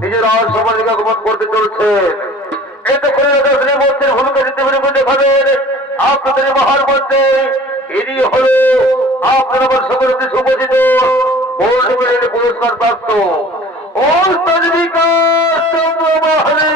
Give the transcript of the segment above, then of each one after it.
নিজের সমাজকে আগমন করতে চলছে। এতে করে শ্রীমন্ত্রীর ভূমিকা দিতে দেখাবেন আপনাদের মহার মধ্যে ইনি হল আপনার সকলকে সুপরিচিত পুরস্কার প্রাপ্ত ও বিকাশ চন্দ্র মহারে।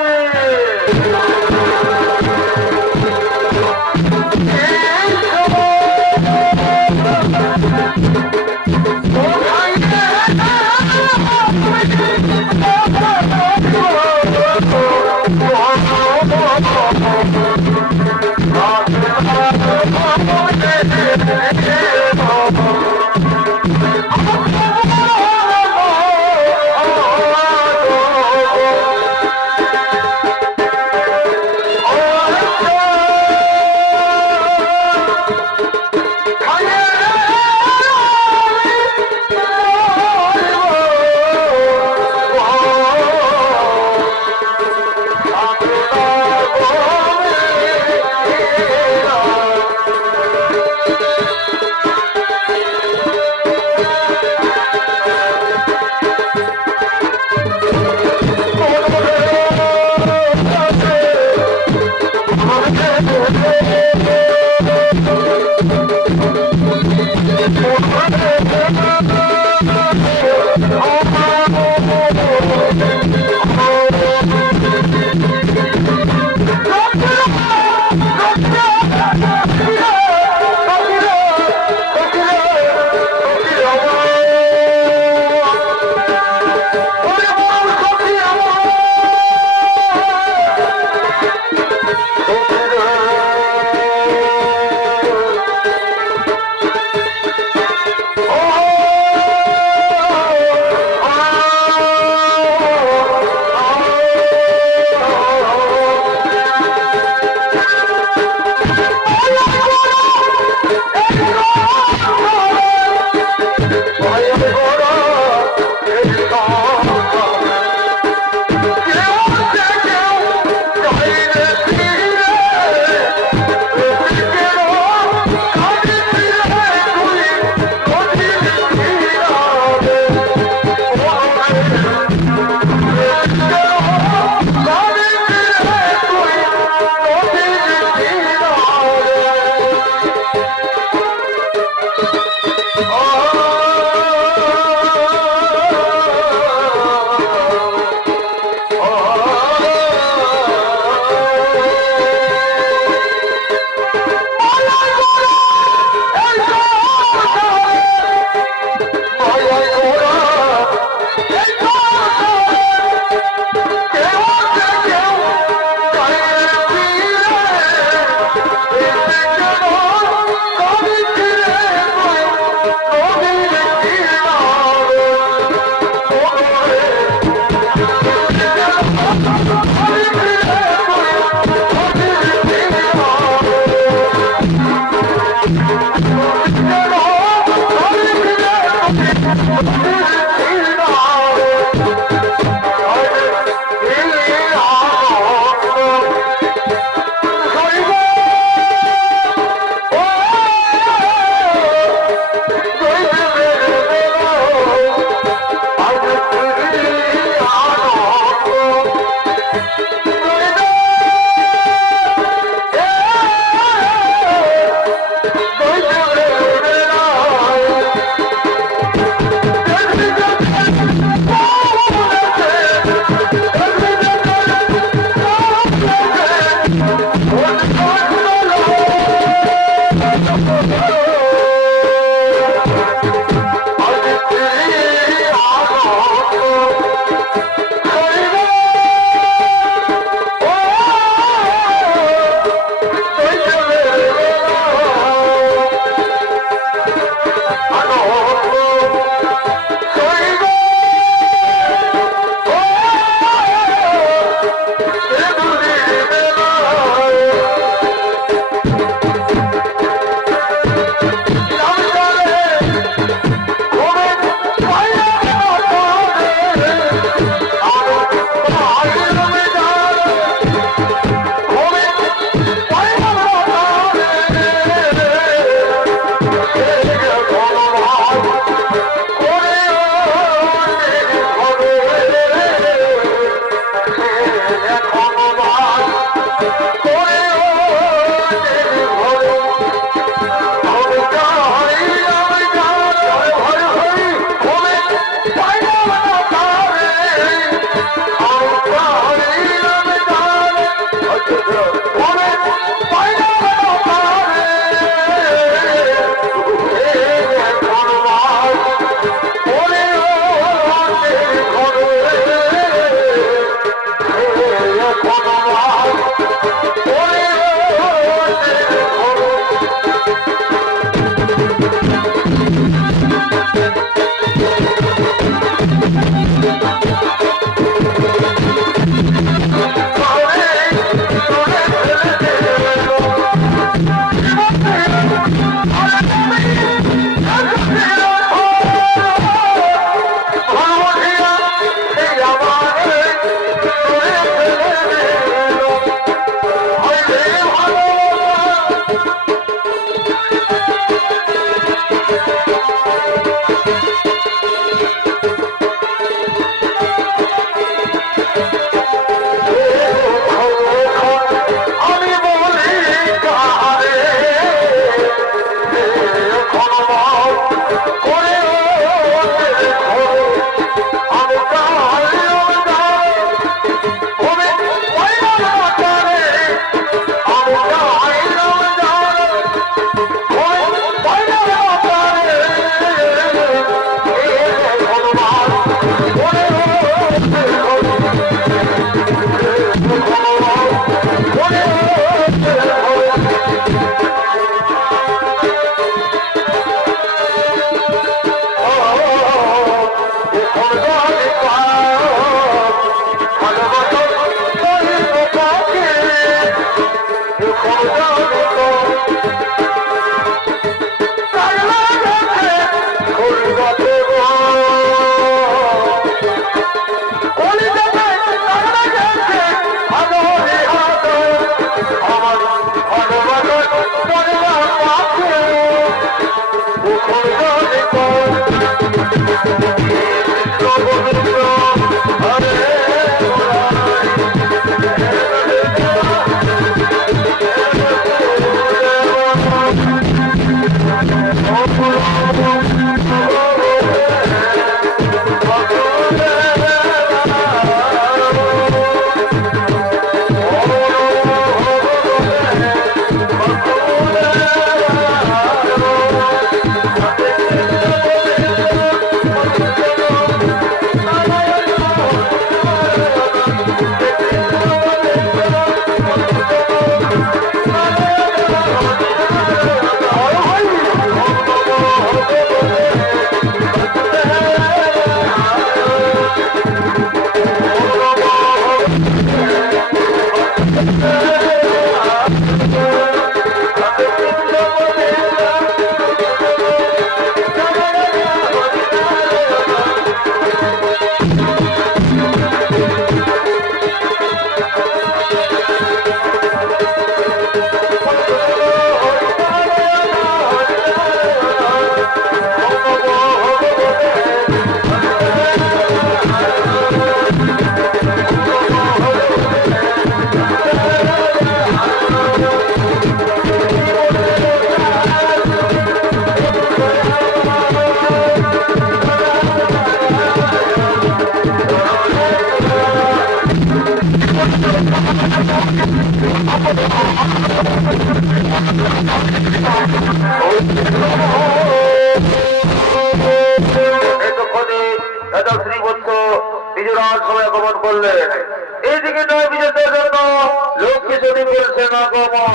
এতক্ষণে রাজা শ্রীবৎস নিজের সময় আগমন করলেন। এইদিকে নয় বিজেতার জন্য লক্ষ্মী শনি বলছেন আগমন।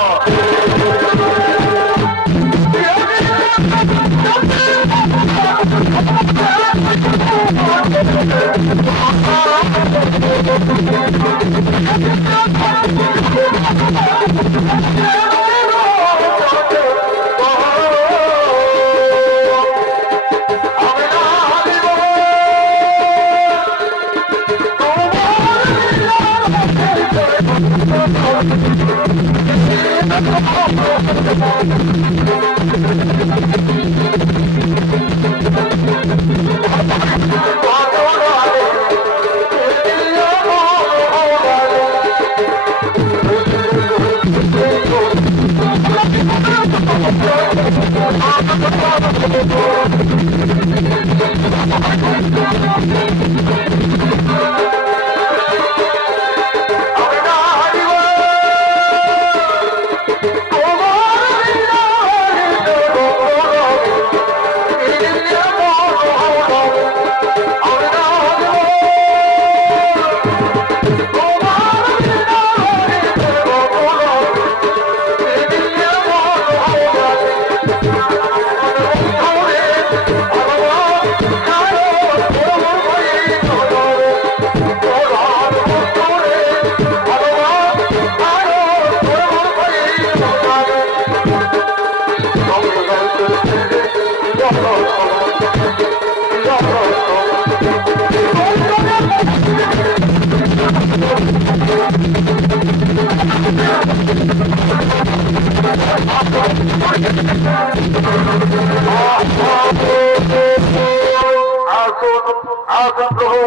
আসুন প্রভু,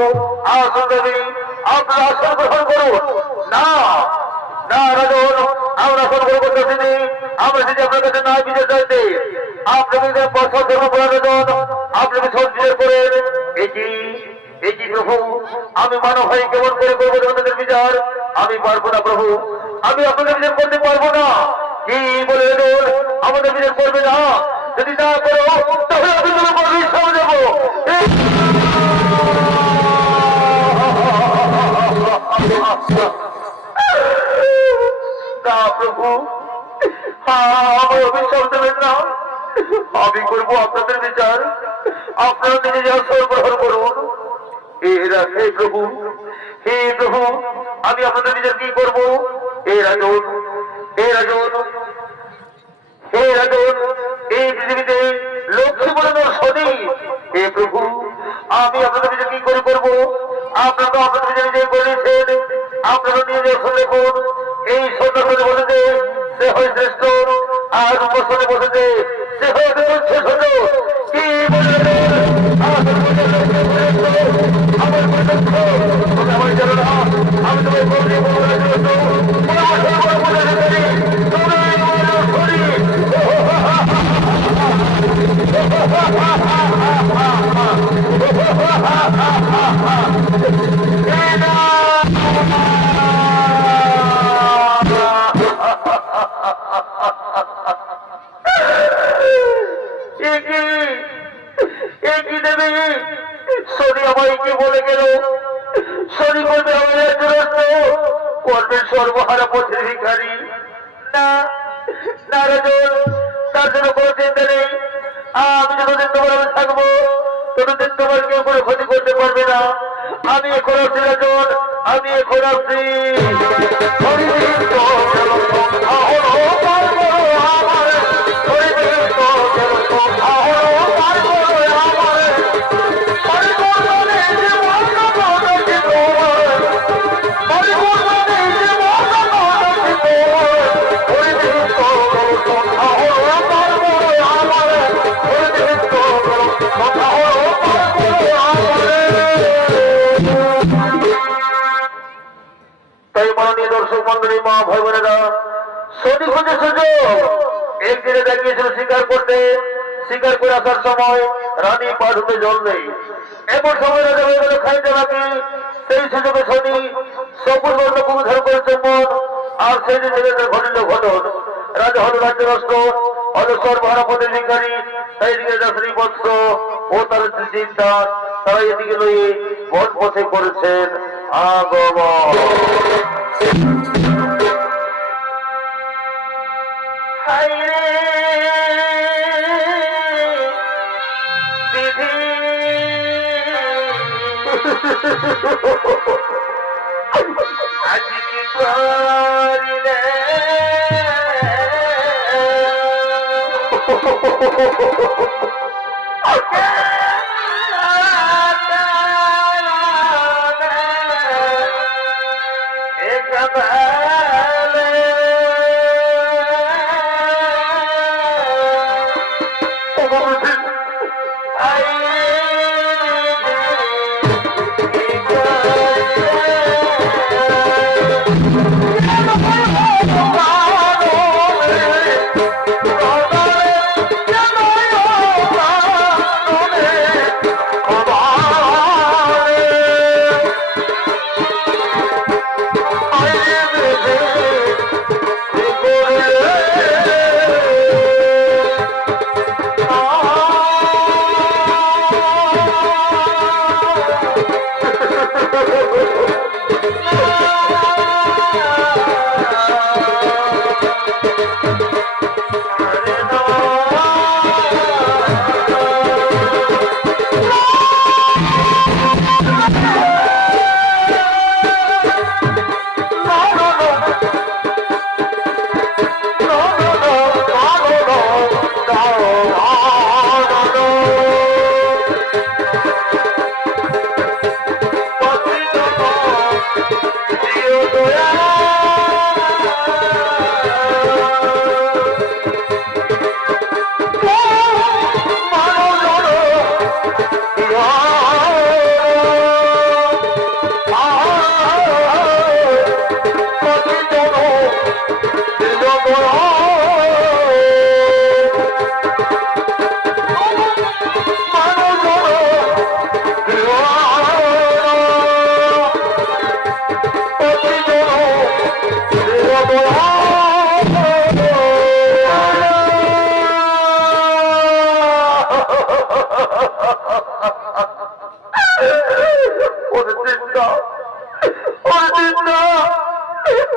আসুন দেবী, আপনারা আসন গ্রহণ করুন। না না রাজন, আমরা আসন গ্রহণ করতেছি, আমরা যদি আপনার কাছে না বিজয় চাইতে আপনাকে পছন্দ ধর্ম করার রাজন আপনাকে সব বিচার করেন। এটি প্রভু, আমি মানব হয়ে কেমন করে করবো আপনাদের বিচার? আমি পারবো না প্রভু, আমি আপনাদের বিচার করতে পারবো না। কি বলে আমাদের বিচার করবে না? যদি না করো তাহলে আমি তোমার বিশ্বাস দেবো। না প্রভু, আমার অভিশাপ দেবেন না, আমি করবো আপনাদের বিচার। আপনারা নিজে যা গ্রহণ করুন। হে প্রভু, হে প্রভু, আমি আপনাদের বিচার কি করবো? হে রাজন, হে রাজন, হে রাজন, এই পৃথিবীতে লক্ষ্মী বলে শনি। হে প্রভু, আমি আপনাদের বিচার কি করে করবো? আপনারা তো আপনাদের বিচার নিজে করেছেন, আপনারা নিয়ে যখন দেখুন এই সন্ধ্যা করে বসেছে সে হয় শ্রেষ্ঠ, আর উপসনে বসেছে সে হয় ছোট। কি বলে আমার জানো না, আমি তোমায় শনি আমায় কি বলে গেল? শনি করবে আমাদের দুরস্ত, করবে সর্বহারা পথের ভিখারি। না না রাজন, তার জন্য কোনো চিন্তা নেই। আমি যতদিন তোমার আমি থাকবো ততদিন তোমার কেউ কোনো ক্ষতি করতে পারবে না। আমি এখন আসছি রাজন, আমি এখন আসছি। তাই মাননীয় দর্শক মন্ডলী, মা ভাই বোনেরা, শনি খুঁজে সুযোগ একদিনে দেখিয়েছিল স্বীকার করতে। স্বীকার করে আসার সময় রানী পা ধুতে জল নেই, এমন সময় রাজা হয়ে গেল খাইতে বাকি। সেই সুযোগে শনি সবুজ বর্ণ কুধার করে চুম্বন, আর সেই যে ঘটিল ঘটন। রাজা হল রাজ্য রাষ্ট্র অজস্বর মহাপদের ভিখারী, তাই এদিকে দশরী বৎস ও তার চিন্তা তারা এদিকে লইয়ে বন পথে করেছেন আগমন। আজ কি করিলে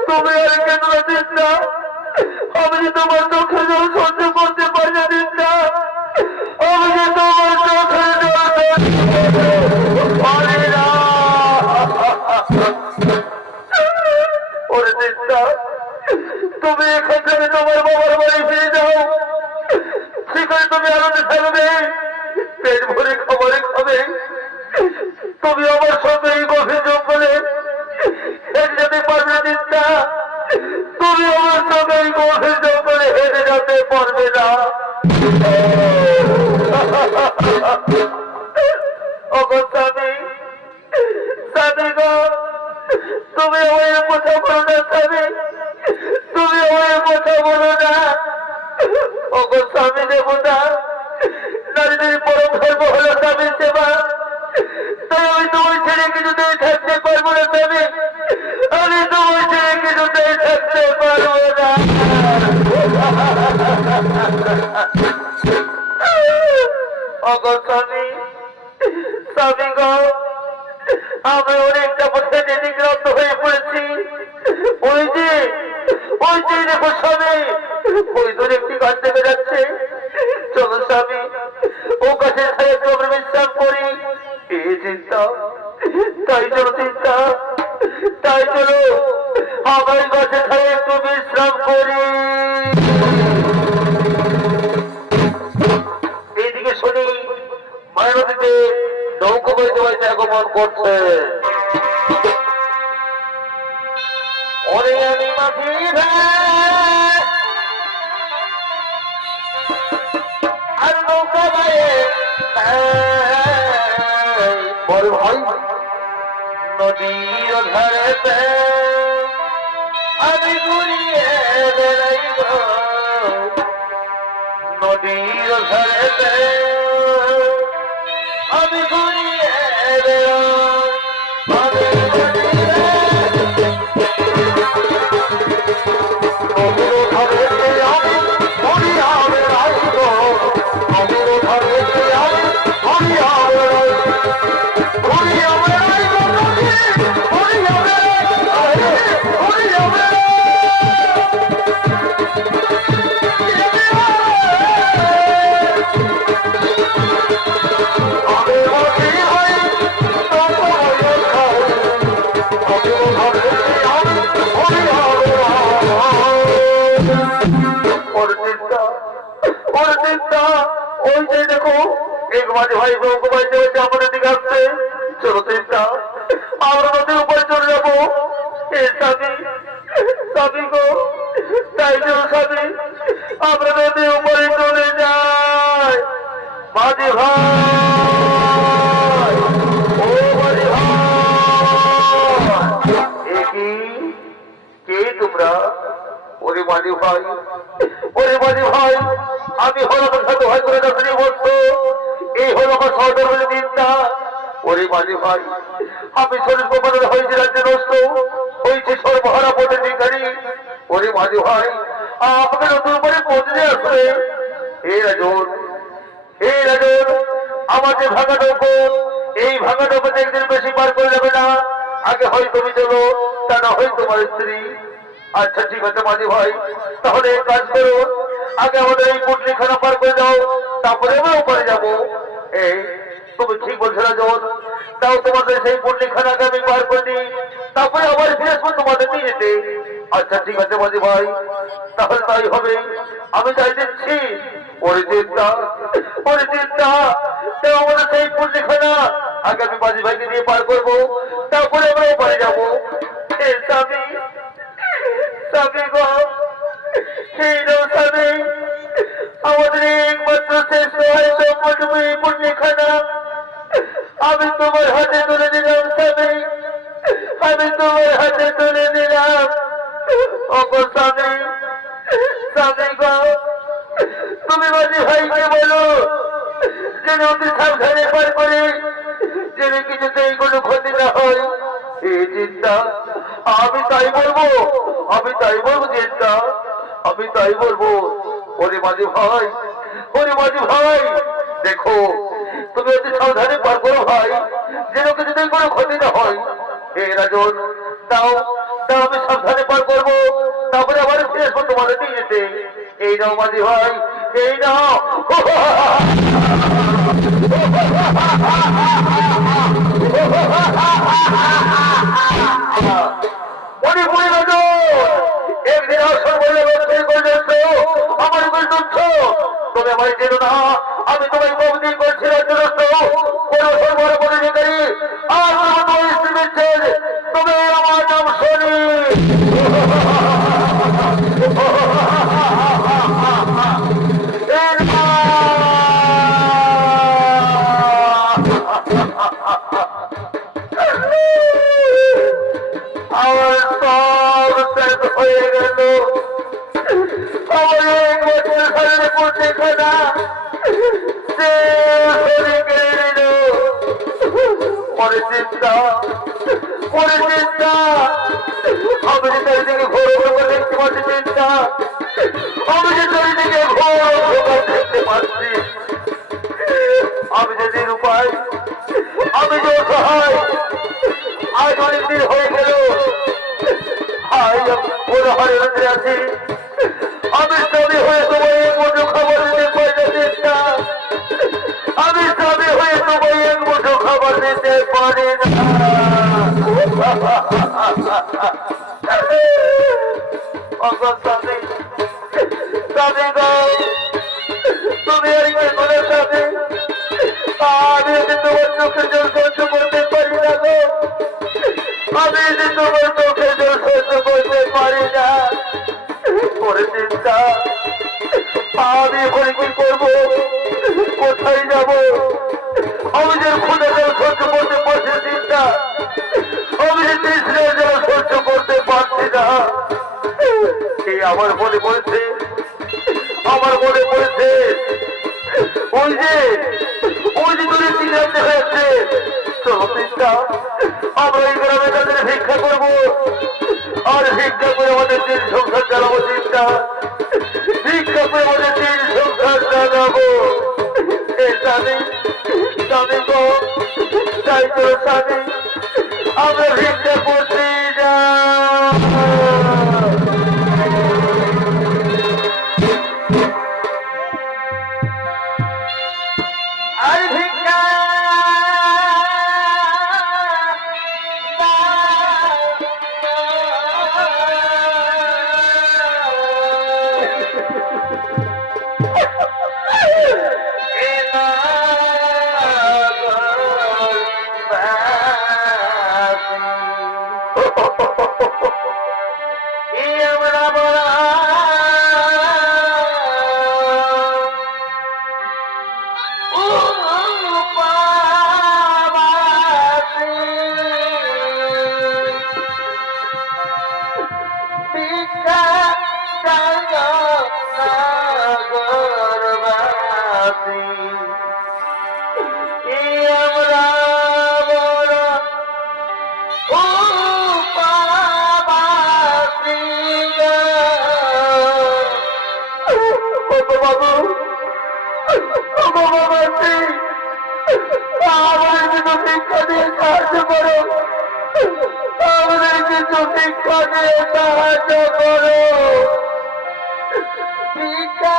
তুমি আর কেন চিন্তা আমি যে তোমার চোখে জল সহ্য করতে পারি না চিন্তা আমি যে তোমার চোখে জল পারি না ওরে চিন্তা তুমি এখান থেকে তোমার বাবার বাড়ি ফিরে যাও সেখানে তুমি আনন্দে থাকবে পেট ভরে খাবারে খাবে তুমি আমার সঙ্গে এই গভীর জঙ্গলে হেঁটে যেতে পারবে চিন্তা তুমি আমার সঙ্গে এই গভীর জঙ্গলে হেঁটে যেতে পারবে না স্বামী স্বামী গো তুমি আমার কথা বলো না স্বামী তুমি আমার কথা বলো না স্বামী দেবতা নারীদের পরম ধর্ম হলো স্বামীর সেবা তাই আমি তোমার ছেড়ে কিছুতেই থাকতে পারবো না স্বামী আমি তোমার ছেড়ে কিছুতেই থাকতে পারবো না স্বামী স্বামী গো আমি অনেকটা পথে নিগ্রত হয়ে পড়েছি ওই যে দেখো স্বামী ওই দূরে একটি গাছ দেখে যাচ্ছে চলো স্বামী ও গাছের ছায়া একটু আমরা বিশ্রাম করি এই চিন্তা তাই চলো চিন্তা তাই চলো আমার গাছের ছায়া একটু বিশ্রাম করি এইদিকে শুনি মায়ানদীতে নৌকো বইতে বইতে আগমন করছে ওরে আমি মাঝি আর নৌকা বাইয়ে বড় ভাই নদীর ধারেতে আমি ঘুরিয়ে বেড়াইব নদীর ধারেতে আমি ঘুরিয়ে বেড়াই এক মাঝে ভাই বউকে বাড়িতে হচ্ছে আমাদের দিকে আসছে। চলো চিন্তা আমরা নদীর উপরে চলে যাবো। এ স্বামী স্বামী গো, তাই চলো স্বামী আমরা নদীর উপরে চলে যাই। মাঝি ভাই, ও মাঝি ভাই, একই কে তোমরা? ওরে মাঝি ভাই, ওরে মাঝি ভাই, আমি হল আমার সাথে ভয় করে যাচ্ছি বলতো, এই হল আমার সহধর্মের চিন্তা। ওরে মাঝি ভাই, আমি শরীর কপালের হয়েছে রাজ্য নষ্ট, হয়েছে সর্বহারা পথে ভিখারি। ওরে মাঝি ভাই, আমাকে নতুন করে পৌঁছে আসবে। হে রাজন, হে রাজন, আমার যে ভাঙা নৌকো, এই ভাঙা নৌকোতে একদিন বেশি পার করে যাবে না। আগে হয় তুমি চলো, তা না হয় তোমার স্ত্রী। আচ্ছা ঠিক আছে মাঝি ভাই, তাহলে এক কাজ করো, আগে আমাদের এই পুটলিখানা পার করে দাও, তারপরে আমরা উপরে যাবো। এই তুমি ঠিক বলছো রাজন, তাও তোমাদের সেই পুটলিখানাকে আমি পার করে দিই, তারপরে আবার ফিরে আসবো তোমাদের নিয়ে যেতে। আচ্ছা ঠিক আছে মাঝি ভাই, তাহলে তাই হবে, আমি তাই দিচ্ছি। ওরে চিন্তা, ওরে চিন্তা, তাও আমাদের সেই পুটলিখানা আগে আমি মাঝি ভাইকে দিয়ে পার করবো, তারপরে আমরা উপরে যাবো। এই স্বামী, স্বামী গো, সেই স্বামী, আমাদের একমাত্র শেষ হয় সম্পূর্ণ এই পুণ্যখানা আমি তোমার হাতে তুলে দিলাম স্বামী, আমি তোমার হাতে তুলে দিলাম। ওগো স্বামী, স্বামী গো, তুমি মাঝি ভাইকে বলো যেন অতি সাবধানে পার করে, যেন কিছুতেই কোনো ক্ষতি না হয়। এই চিন্তা আমি তাই বলবো, আমি তাই বলবো চিন্তা, আমি তাই বলবো। ওরে মাঝি ভাই, ওরে মাঝি ভাই, দেখো তুমি অতি সাবধানে পার করো ভাই, যেন কিছুতেই কোনো ক্ষতি না হয়। হে রাজন, তাও তাও আমি সাবধানে পার করবো, তারপরে আবার ফিরে আসবো তোমাদের নিয়ে যেতে। এই নাও মাঝি ভাই, এই নাও। মনে পড়ে গেল একদিন আসর বলে আমার উপর তুচ্ছ, তুমি আমায় চেনো না, আমি তোমায় কবদি করছি রাজ্যরস্ত কোন সর্বর করে নিকারি, আর তোমার স্ত্রী বিচ্ছেদ, তুমি আমার নাম শনি। আমার সব শেষ হয়ে গেল, আমার এক বছর সামনে পড়ছে খানা সে কেড়ে নিল। পরে চিন্তা, পরে চিন্তা, আমি যে চারিদিকে ঘোর ঘোর দেখতে পাচ্ছি চিন্তা, আমি যে চারিদিকে ঘোর ঘোর দেখতে পাচ্ছি, আমি যে নিরুপায়, আমি যে অসহায়, আজ অনেক দিন হয়ে গেল আছি, আমি স্বামী হয়ে তোমায় এক মুঠো খাবার দিতে পারি না চিন্তা, আমি স্বামী হয়ে তোমায় এক মুঠো খাবার দিতে পারি না। স্বামী, স্বামী গো, তুমি আর কি করে স্বামী, আমি যে তোমার চোখের জল সহ্য করতে পারি না গো, আমি যে তোমার চোখের জল সহ্য করতে পারি না। পরে চিন্তা, আমি এখন কি করবো, কোথায় যাবো, আমি যে খুদে জল সহ্য করতে পারছি চিন্তা, আমি যে তৃষ্ণার জল সহ্য করতে পারছি না। আমার মনে পড়েছে, আমার মনে পড়েছে ওই যে দূরে চিন্তা হয়েছে, চলো চিন্তা আমরা এই গ্রামে তাদের ভিক্ষা করবো, আর ভিক্ষা করে আমাদের দিন সংসার চালাবো চিন্তা, ভিক্ষা করে আমাদের দিন সংসার চালাবো। স্বামী, স্বামী গো, তাই তো স্বামী, আমরা ভিক্ষা করতে যা। আমরা বলা আমার কিছু শিক্ষা দিয়ে সাহায্য করো, আমাদের কিছু শিক্ষা দিয়ে সাহায্য করো। শিক্ষা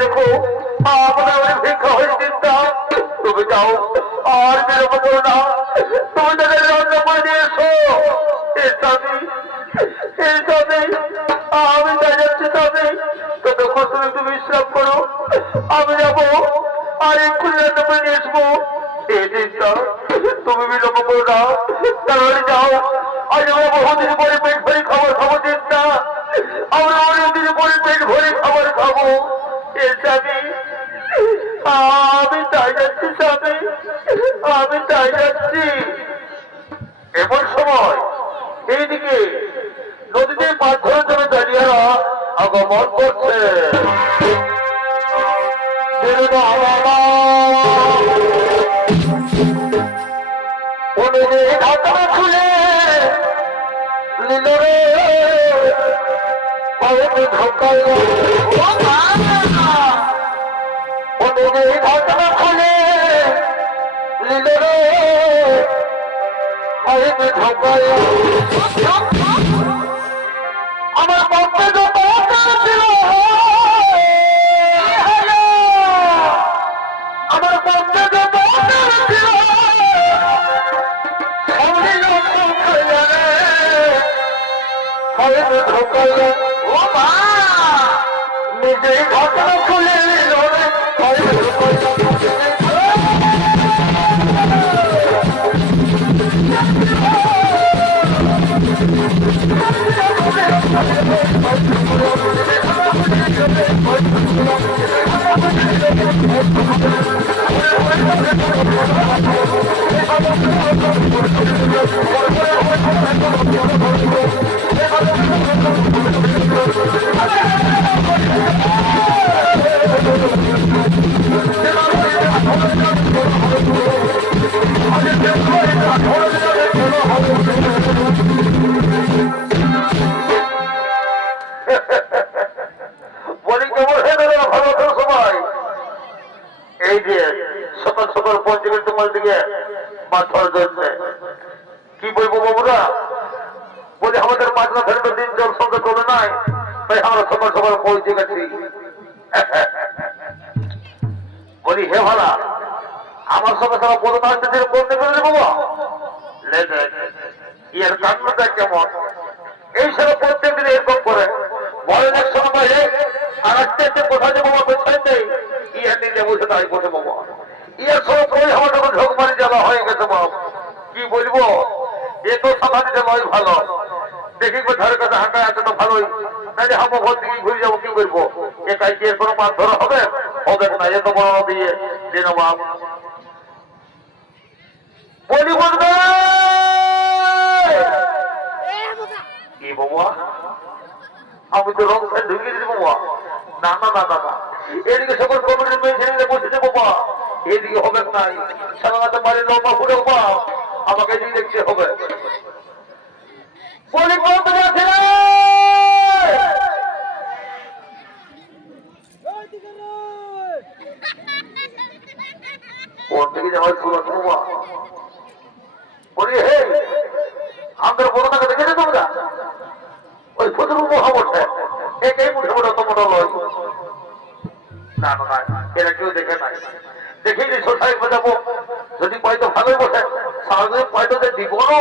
দেখো আপনার ভিক্ষা হয়ে চিন্তা তুমি যাও আর বিরোধ করো না তুমি তাদের রান্না করে নিয়ে এসো আমি তাই যাচ্ছি তবে ততক্ষণ তুমি একটু বিশ্রাম করো আমি যাবো আর এক্ষুনি রান্না করে নিয়ে আসবো এই চিন্তা তুমি বিলম্ব করো না তাহলে যাও আজ আমরা বহুদিন পরে পেট ভরে খাবার খাবো চিন্তা আমরা অনেকদিন পরে পেট ভরে খাবার খাবো এর স্বামী আমি তাই যাচ্ছি স্বামী আমি তাই যাচ্ছি এমন সময় এইদিকে নদীতে মাছ ধরার জন্য দাঁড়িয়েরা আগমন করছে ঢাকা খুলে লীলরে ঢোকাইল ঢাকা খুলে লীলরে ঢোকাইল আমার পক্ষে যত ছিল আমার পক্ষে যত ছিল নিজেই ঘটনা খুলে নিল বলি কেমন হয়ে গেল ভালো সময় এই যে সকাল সকাল পঞ্চমের তোমার দিকে মাছ ধরার জন্য কি বলবো বাবুরা বলে আমাদের মাছ না ধরে দিন জল সঙ্গে চলে নাই তাই আমরা সকাল সকাল পৌঁছে গেছি বলি হে ভালা আমার সঙ্গে সবাই বড় মাছটা করতে পেরে বাবা ইয়ার কান্নাটা কেমন এই সব প্রত্যেক দিন এরকম করে বলেন এক সময় আর আস্তে আস্তে কোথায় যাবো কোথায় নেই ইয়ার নিজে বসে তাই বসে বাবা ইয়ার সব করে আমার তখন ঝোঁক মারি জ্বালা হয়ে গেছে বাবা কি বলবো এ তো সামান্য নয় ভালো দেখি ধারে কাছে হাঁটা আছে তো ভালোই তাহলে হামো ঘর দিকে ঘুরে যাবো কি করবো একাই কি এর কোনো মাছ ধরা হবে হবে না এত বড় দিয়ে দিন বাপ বলি বলবে কি বাবা আমি তো রং খাই ঢুকে দিচ্ছি বাবা না না না না না এদিকে সকল কমিটির মেয়ে ছেলে বসেছে বাবা এদিকে হবে নাই সাধারণত বাড়ির লম্বা ফুটে বাবা আমাকে এদিকে দেখতে হবে বলি বলতে যাচ্ছে কোন থেকে যাওয়ার শুরু আছে বাবা বলি হে আমাদের বড় টাকা দেখেছে তোমরা ওই ছোট মুখা বসে একেই মুঠে মুঠে অত মোটা লয় না না না এরা কেউ দেখে নাই দেখেই যে সোসাই বাজাবো যদি পয়তো ভালোই বসে সারাদিন পয়তো দিব না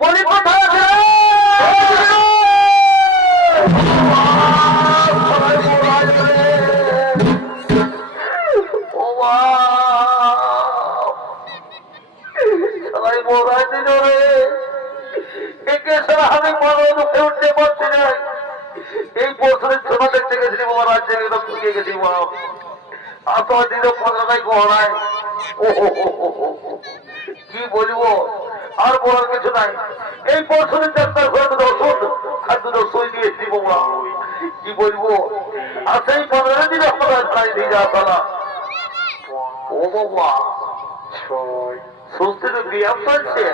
বলি কোথায় আছে সবাই মোড়াই দিল রে একে সারা আমি বড় মুখে উঠতে পারছি না এই বছরের ছোট দেখতে গেছি বাবা রাজ্যে একদম ঢুকে গেছি বাবা এত দিল 15টাই গহনায় কি বলবো আর বলার কিছু নাই এই বছরের ডাক্তার ঘরে ওষুধ খাদ্য সই দিয়েছি বাবা কি বলবো আর সেই 15 দিন আপনারা ছাড়াই দিয়ে যাওয়া তারা ও বাবা সুস্থ তো ব্যায়াম চলছে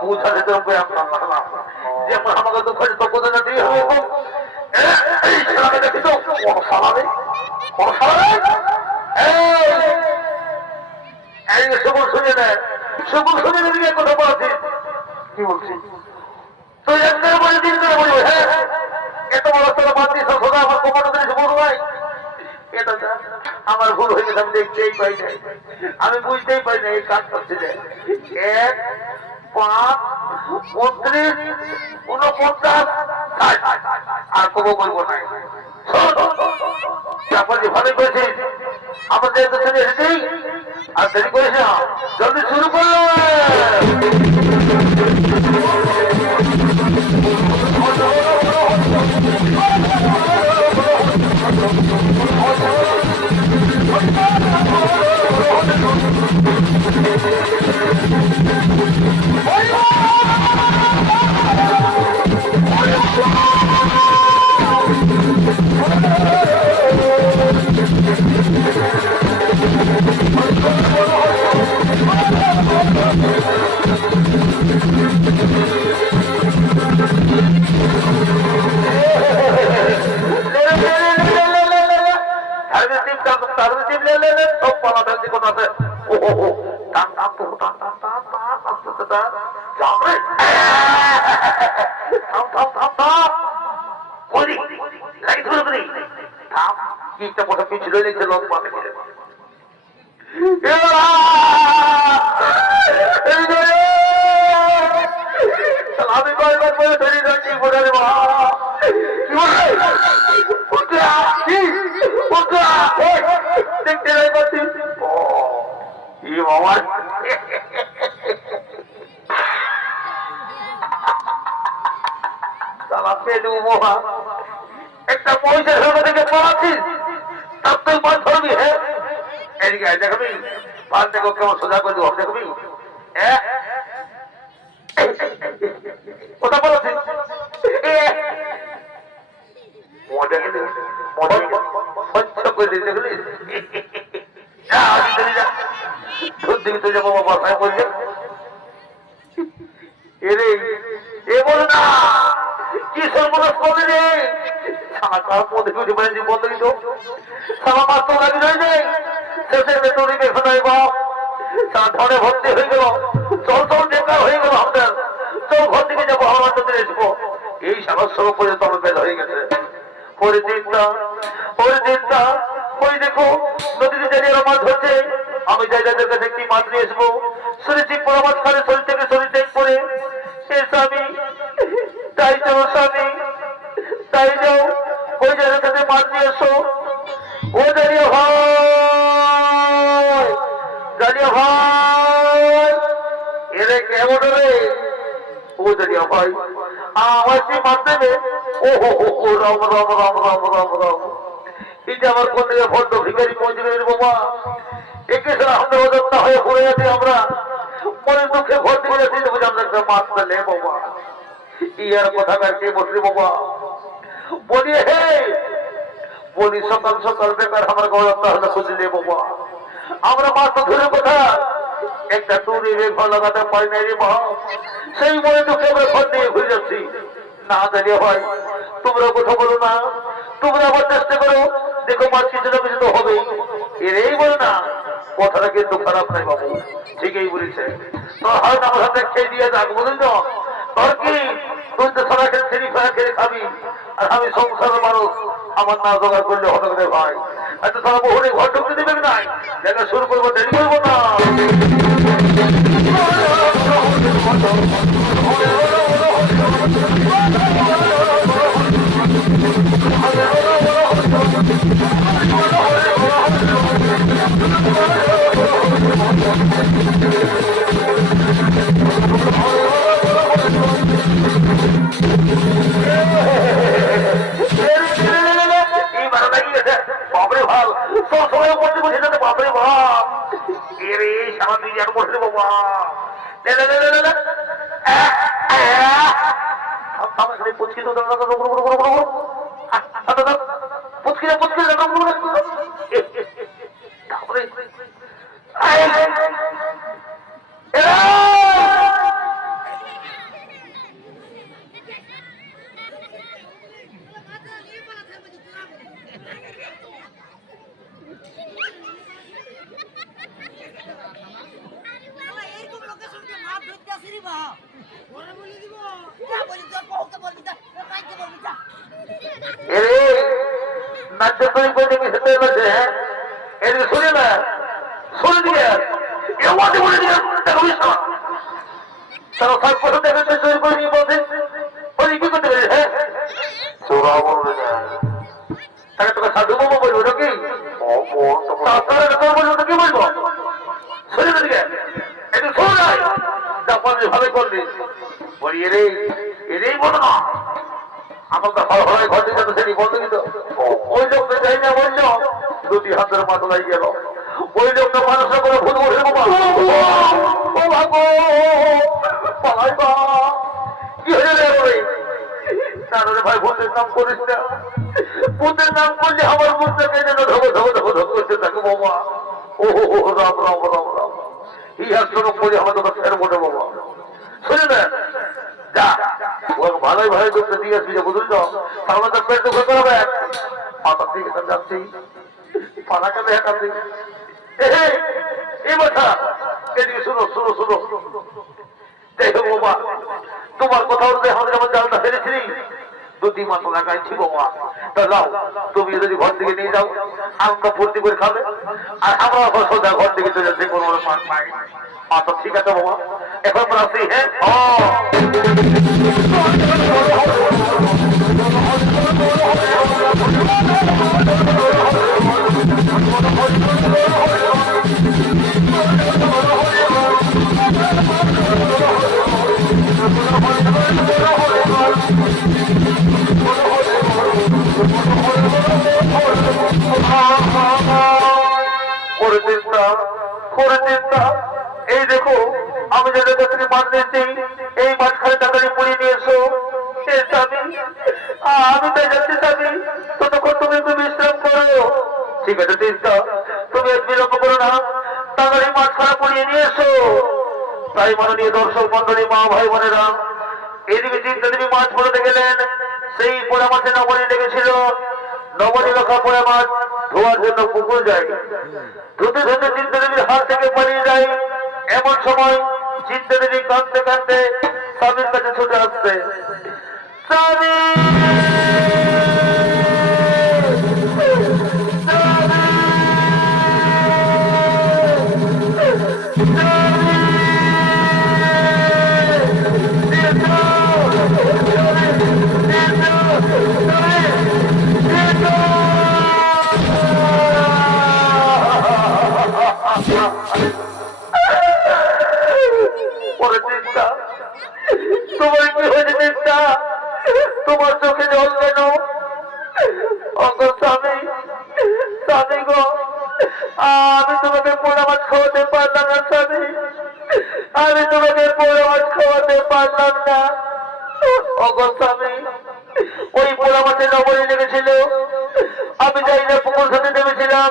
বুঝাতে তো ব্যায়াম করলাম যেমন আমাকে তো খোঁজ তো কোথাও দিয়ে হবে দেখি তো কোন সালাবে সবুজ শুনে নেয় সবুজ শুনে নিয়ে কথা বলছি কি বলছি তুই একবার বলে দিন করে বলবো হ্যাঁ এত বড় তোরা বাদ দিয়ে সোজা আমার কোমর ধরে বড় ভাই এটা আমার ভুল হয়ে গেছে আমি দেখতেই পাই নাই আমি বুঝতেই পারি না এই কাজ করছে যে 1 5 29 49 আর কবো বলবো না তারপর যে ভালো করেছিস আমাদের তো ছেলে এসেছেই আর দেরি করিস না জলদি শুরু করলো একটা পয়সা থেকে পড়াচ্ছিস তার তুই মাছ ধরবি হ্যাঁ এদিকে দেখবি পাল দেখো কেমন সোজা করে দেবো দেখবি কোথা বলছিস তোর দিকে তুই যাবো বাসায় বলছে এরে এ বল না কি সর্বনাশ করলি রে ধরে ভর্তি হয়ে গেল চল চল বেকার হয়ে গেল আমাদের চল ঘর থেকে যাবো আমার নদীর আসবো এই সমস্যা করে তল বেল হয়ে গেছে পরিচিন্তা ওই দেখো নদীতে দাঁড়িয়ে মাছ ধরছে আমি যাই যাদের কাছে একটি মাছ নিয়ে আসবো শুনেছি পোড়া মাছ খালে শরীর থেকে শরীর ত্যাগ করে সে স্বামী তাই যাও স্বামী তাই যাও ওই জায়গার কাছে মাছ নিয়ে এসো ও দাঁড়িয়ে ভাই দাঁড়িয়ে ভাই এরে কেমন রে ও দাঁড়িয়ে ভাই আমার যে মাছ দেবে ও হো হো ও রাম রাম রাম রাম রাম রাম এটা আমার কোন দিকে ভদ্র ভিখারি পৌঁছে গেল বাবা একে ছাড়া আমাদের অযত্ন হয়ে পড়ে যাচ্ছি আমরা মনের দুঃখে ভর্তি করে যাচ্ছি বুঝে আমরা একটা মাছ পেলে বাবা ইয়ার কথা কাছে বসলি বাবা বলি হে বলি সকাল সকাল বেকার আমার গৌরবটা হলো খুঁজলে বাবা আমরা মাছ তো ধরে কথা একটা টুরি রে ঘর লাগাতে পারি নাই রে বাবা সেই মনে দুঃখে আমরা ঘর দিয়ে ঘুরে যাচ্ছি না দাঁড়িয়ে হয় তোমরা কথা বলো না তোমরা আবার চেষ্টা করো দেখো মাছ কিছু না কিছু তো হবে এরেই বলো না কথাটা কিন্তু খারাপ নাই বাবু ঠিকই বলেছে তোর হয়তো আমার হাতে খেয়ে দিয়ে যাক বুঝলি তো তোর কি তুই তো সারা খেয়ে ফেরি ফেরা খেয়ে খাবি আর আমি সংসারের মানুষ আমার না জোগাড় করলে হতো রে ভাই এত সারা বহুরে ঘর ঢুকতে দেবে নাই দেখা শুরু করবো দেরি করবো না বাপরে ভাল সব সময় করতে বসে যাতে বাপরে বাপ এরে সারা দুই আর বসে বাবা পুচকি তো পুচকি পুচকি তারপরে খাদ্য তৈরি করে দেখে খেতে গেছে। হ্যাঁ এদিকে শুনে না, শুনে দিয়ে এমনি বলে দিয়ে তারা 7 বছর দেখে তৈরি করে নিয়ে বলছে ওই কি করতে পেরে। হ্যাঁ চোরা বলবে না, তাকে তোকে সাধু বাবু বলবো নাকি? বলবো কি বলবো? শুনে দিকে একটু শোন নাই যা পারবি ভালো করবি। বলি এরেই বলো না, আমার তো হয় ঘর থেকে সেটি বলতে কিন্তু ওই লোকটা যাই না বলল, 2টি হাতের মাথা লাই গেল। ওই লোকটা মানুষের করে ভুল বসে ও ভাগো পালাই বা কি হয়ে যাবে তাহলে ভাই ভূতের নাম করিস না, ভূতের নাম করলে আমার মুখটাকে যেন ধবো ধবো ধবো ধবো করতে থাকে বাবা। ও রাম রাম রাম রাম ইহার জন্য পড়ে আমার তোকে ফের মোটে বাবা। শুনে না যা ও ভালোই ভালো করতে দিয়ে আসবি, বুঝলি তো? তাহলে তো পেট দুঃখ করবে। পাতা দিয়ে যাচ্ছি, পালাকে দেখাচ্ছি। এই কথা এদিকে শুনো শুনো শুনো। যাই হোক বাবা, তোমার কথা অনুযায়ী আমরা যেমন জালটা ফেলেছিলি 2টি মাত্র লাগাইছি বাবা। তা যাও তুমি যদি ঘর থেকে নিয়ে যাও আমরা ভর্তি করে খাবে, আর আমরা সোজা ঘর থেকে চলে যাচ্ছি কোনো মাছ পাই। আচ্ছা ঠিক আছে বাবা, এখন আসি। হ্যাঁ এই দেখো আমি যাদের কাছে মাছ নিয়েছি এই মাঝখানে তাড়াতাড়ি পড়িয়ে নিয়ে এসো। আমি তাই যাচ্ছি স্বামী, ততক্ষণ তুমি একটু বিশ্রাম করো। ঠিক আছে চিন্তা, তুমি এক বিলম্ব করো না, তাড়াতাড়ি মাঝখানে পড়িয়ে নিয়ে এসো। তাই মাননীয় দর্শক মন্ডলী মা ভাই বোনেরা, এদিকে চিন্তা দেবী মাছ পড়তে গেলেন। সেই পোড়া মাছে নবনী লেগেছিল, নবনী রাখা পোড়া মাছ ধোয়ার জন্য পুকুর যায়। ধুতে ধুতে চিন্তা দেবীর হাত থেকে পালিয়ে যায়। এমন সময় চিন্তা দেবী কাঁদতে কাঁদতে স্বামীর কাছে ছুটে আসছে। স্বামী তোমার কি হয়েছে চিন্তা? তোমার চোখে জল কেন? স্বামী স্বামী গো, আমি তোমাকে পোড়া মাছ খাওয়াতে পারলাম না স্বামী, আমি তোমাকে পোড়া মাছ খাওয়াতে পারলাম না। স্বামী ওই পোড়া মাছের নবনী লেগেছিল, আমি যাই না পুকুর ধুতে নেমেছিলাম,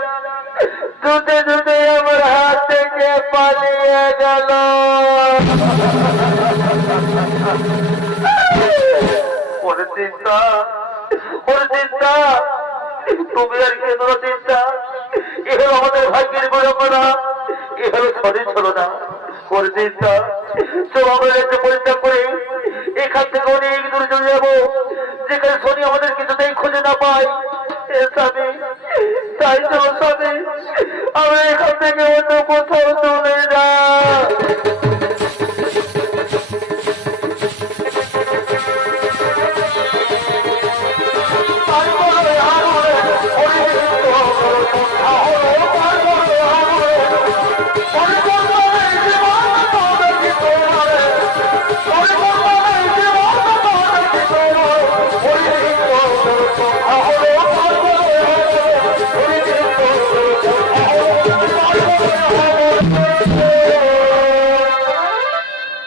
ধুতে ধুতে আমার হাত থেকে পালিয়ে গেল। ওরে চিন্তা, ওরে চিন্তা, তুমি আর কেন চিন্তা? এ হলো আমাদের ভাগ্যের পরম্পরা, এ হলো শরীর ছিল না। ওরে চিন্তা, চলো আমরা একটু পরিত্যাগ করে এখান থেকে অনেক দূরে চলে যাবো, যেখানে শনি আমাদের কিছুতেই খুঁজে না পাই। স্বামী তাই তো স্বামী, আমরা এখান থেকে অন্য কোথাও চলে যা।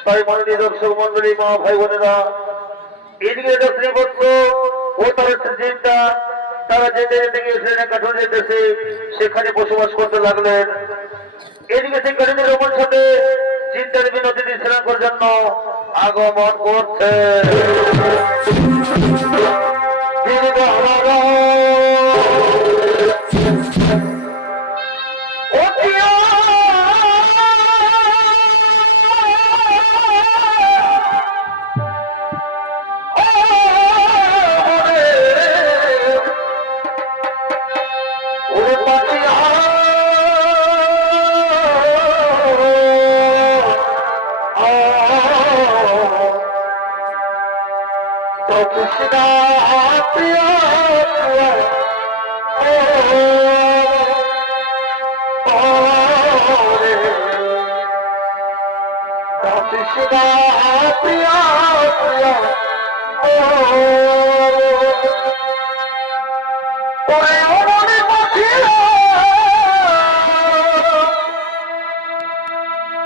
তাই মাননীয় দর্শক মন্ডলী মা ভাই বোনেরা, এদিকে শ্রীবৎস ও তার চিন্তা তারা যেতে যেতে গিয়েছিলেন কাঠুরের দেশে, সেখানে বসবাস করতে লাগলেন। এদিকে সেই কাঠুরের রোমন সাথে চিন্তা দেবী নদীতে স্নান করার জন্য আগমন করছে। কৃষ্ণ প্রিয়া প্রিয়া ওরে মনে পাখির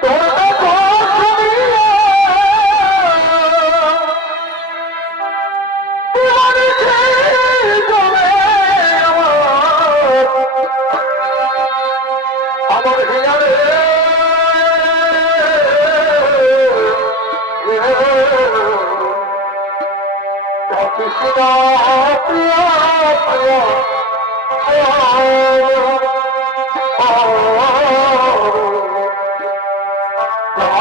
তোর দেখো শুনিয়া তোমার সেই জমে আমার হিয়ারে কৃষ্ণ প্রিয়া প্রিয়া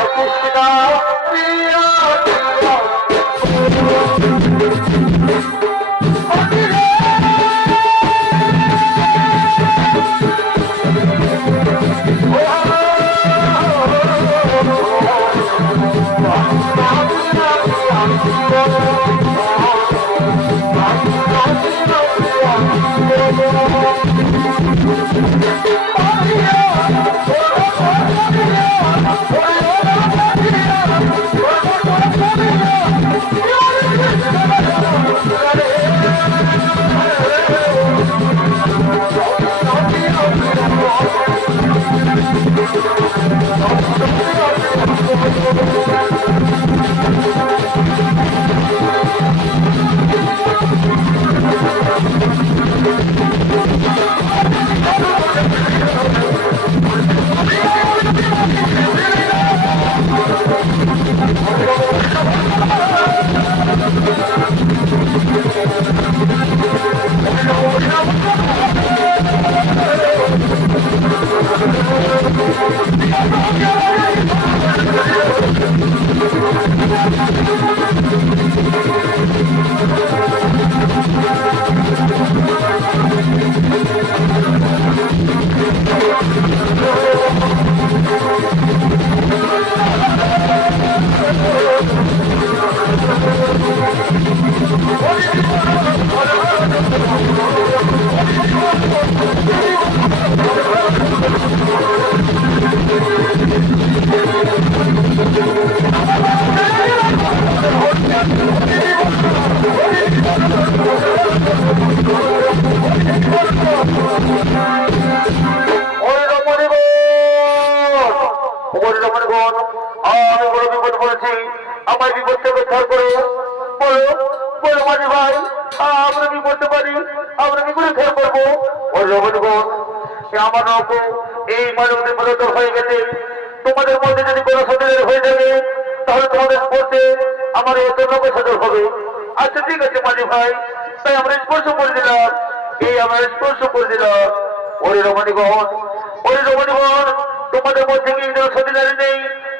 কৃষ্ণ প্রিয়া প্রিয়া আমার বিপদ থেকে উদ্ধার করো। বলো বলো মাঝি ভাই, আমরা কি করতে পারি? আমরা কি করে খেয়াল করবো? ওই রবীন্দ্রগণ আমার নৌকো এই মানবদের পরিণত হয়ে গেছে। তোমাদের মধ্যে যদি কোনো সদরের হয়ে যাবে তাহলে তোমাদের পড়তে আমার অত নৌকো সদর হবে। আচ্ছা ঠিক আছে মাঝি ভাই, তাই আমরা স্পর্শ করে দিলাম, এই আমরা স্পর্শ করে দিলাম। ওরে রমণীগণ, ওরে রমণীগণ, তোমাদের মধ্যে কি একজন সতীনারী নেই?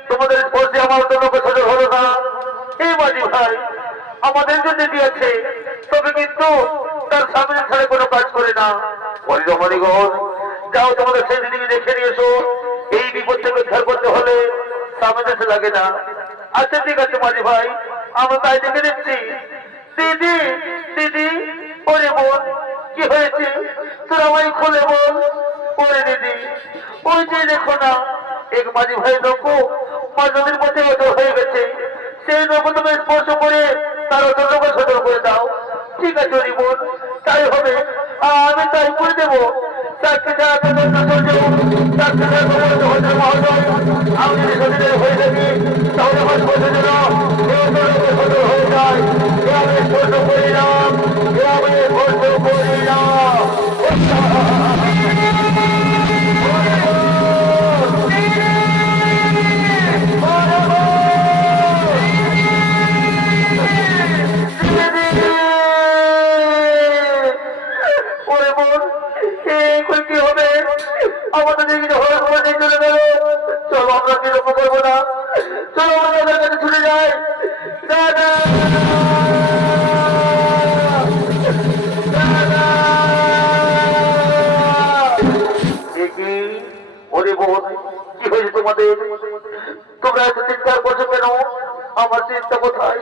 তোমাদের স্পর্শে আমার অত নৌকো সদর হলো না। এই মাঝি ভাই আমাদের জন্য দিয়েছে, তবে কিন্তু তার সামনে ছাড়া কোনো কাজ করে না। ওরে রমণীগণ, যাও তোমাদের সেই দিদিকে দেখে নিয়ে এসো। এই বিপদ থেকে উদ্ধার করতে হলে সামনে দেশে লাগে না। আচ্ছা ঠিক আছে মাঝি ভাই, আমরা তাই দেখে নিচ্ছি। দিদি দিদি, ওরে বোন, কি হয়েছে তোর আমায় খুলে বল। ওরে দিদি, ওই যে দেখো না এক মাঝি ভাই নৌকো মাঝ নদীর মধ্যে অচল হয়ে গেছে। সেই নৌকো তুমি স্পর্শ করে তার অচল নৌকো সচল করে দাও। ঠিক আছে ওরে বোন, তাই হবে, আমি তাই করে দেবো। আমি যদি সতীদের হয়ে থাকি তাহলে আমার স্পর্শের জন্য সচল হয়ে যায়। আমি স্পর্শ করি না, আমি স্পর্শ করি না। কি হবে আমাদের দিকে চলে গেল। চলো আমরা কি রকম করবো না, চলো আমরা তাদের কাছে ছুটে যাই। দাদা ওরে বোন, কি হয়েছে তোমাদের? তোমরা এত চিন্তা করছো কেন? আমার চিন্তা কোথায়?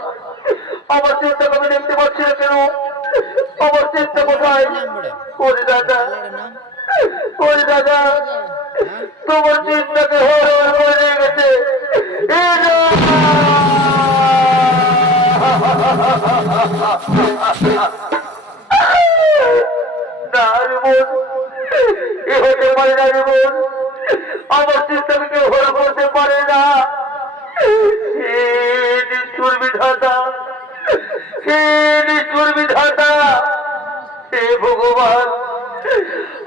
আমার চিন্তা আমি দেখতে পাচ্ছি না কেন? আমার চিন্তা কোথায়? ওরে দাদা, ওরে দাদা, তোমার চিন্তাকে হরণ করে নিয়ে গেছে হতে পারে না রে বোন, আমার চিন্তাকে হল করতে পারে না। নিষ্ঠুর বিধাতা, হে নিষ্ঠুর বিধাতা, হে ভগবান,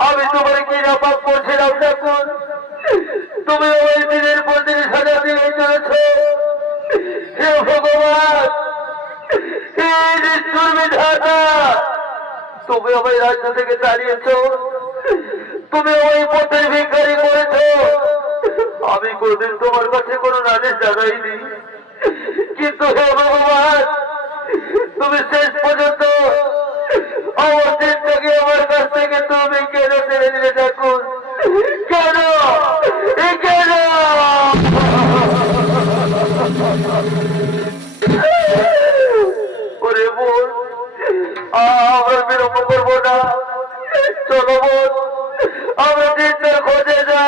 আমি তোমার কি না পাপ করছিলাম ঠাকুর? তুমি ওই দিনের পর দিন সাজা দিয়ে চলেছ। হে ভগবান, হে নিষ্ঠুর বিধাতা, তুমি আমার রাজ্য থেকে দাঁড়িয়েছ, তুমি ওই পথের ভিখারি করেছ। আমি কোনদিন তোমার কাছে কোনো নালিশ জানাইনি, কিন্তু হে ভগবান, তুমি শেষ পর্যন্ত আমার দিনটাকে আমার কাছ থেকে তুমি কেন ছেড়ে দিলে ঠাকুর? কেন কেন? ওরে বোন, আমরা বিলম্ব করবো না, চলো বোন, আমরা দিনটার খোঁজে যা।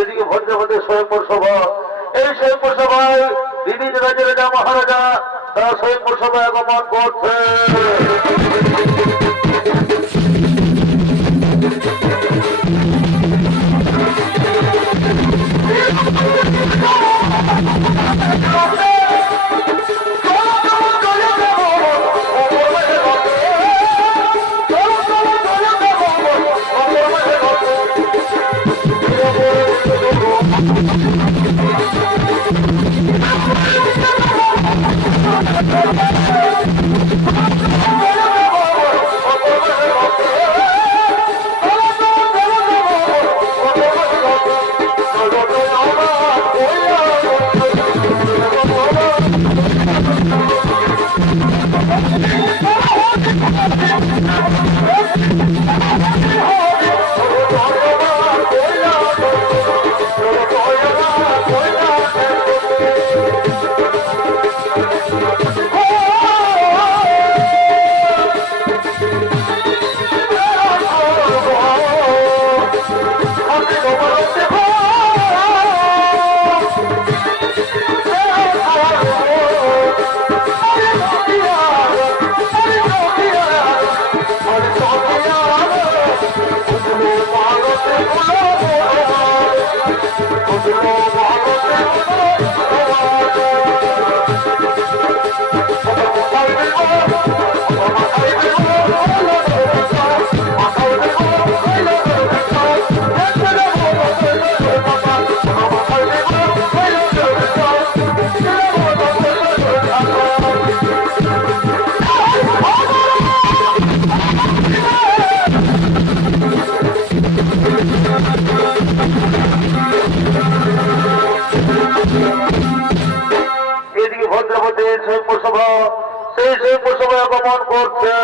এদিকে ভদ্রপদের স্বয়ংবর সভা, এই স্বয়ংবর সভায় বিভিন্ন রাজ্যের রাজা মহারাজা তারা স্বয়ংবর সভায় আগমন করছে। এদিকে ভদ্রপদের স্বয়ংবর সভা, সেই স্বয়ংবর সভায় আগমন করছে।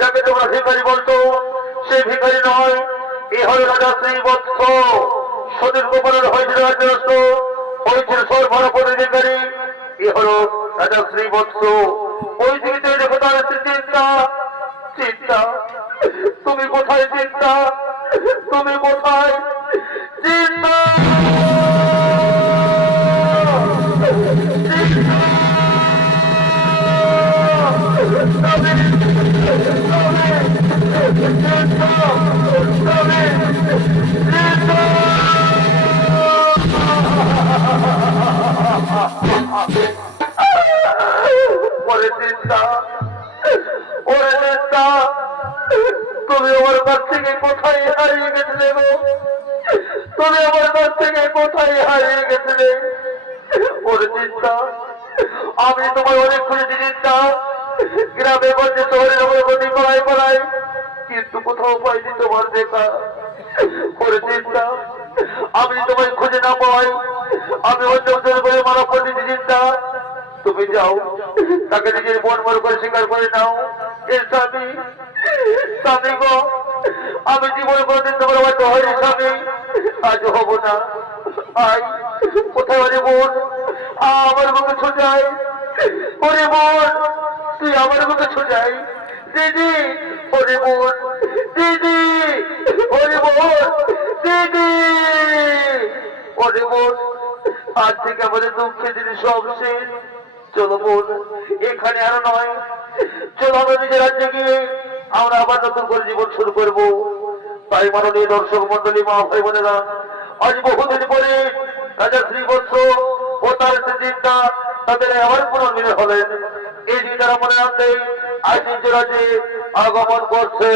যাকে তোমরা ভিখারি বলতো সে ভিখারি নয়, এ হল রাজা শ্রীবৎস সতীর গোপালের হয়েছিল রাজ্যস্ত, হয়েছিল সর্বপদের ভিখারি। এ হল রাজা শ্রীবৎস। ওই দিকে দেখো তার চিন্তা চিন্তা, তুমি কোথায় চিন্তা, তুমি কোথায় চিন্তা? তুমি আমার কাছ থেকে কোথায় হারিয়ে গেছিলে গো? তুমি আমার কাছ থেকে কোথায় হারিয়ে গেছিলে? ওরে চিন্তা, আমি তোমার অনেক খুঁজেছি চিন্তা, গ্রামে গঞ্জে শহরে নগরপতি পাড়ায় পাড়ায়, কিন্তু কোথাও পাইনি তোমার দেখা। ওরে চিন্তা, আমি তোমায় খুঁজে না পাই, আমি অন্য করে মারা পড়েছি চিন্তা। তুমি যাও, তাকে নিজের মন মন করে স্বীকার করে নাও। এর স্বামী, স্বামী গো, আমি জীবনে কোনদিন তোমার হয়তো হয়নি স্বামী, আজ হব না। আয়, কোথায় ওরে বোন, আমার মুখে ছোঁচাই। ওরে বোন, তুই আমার মুখে ছোঁচাই। দিদি, ওরে বোন, দিদি, ওরে বোন, দিদি, ওরে বোন, আজ থেকে আমাদের দুঃখের দিদি সব শেষ। চলো বোন, এখানে আরো নয়, চলো আমরা নিজের রাজ্যে গিয়ে আমরা আবার নতুন করে জীবন শুরু করবো। তাই মাননীয় দর্শক মন্ডলী, মা ভাই বোনেরা, আজ বহুদিন পরে রাজা শ্রীবৎস ও তার চিন্তা তাদের আবার পুনর্মিলন হলেন। এই দিন তারা মনে রাখতে আজ নিজ রাজ্যে আগমন করছে।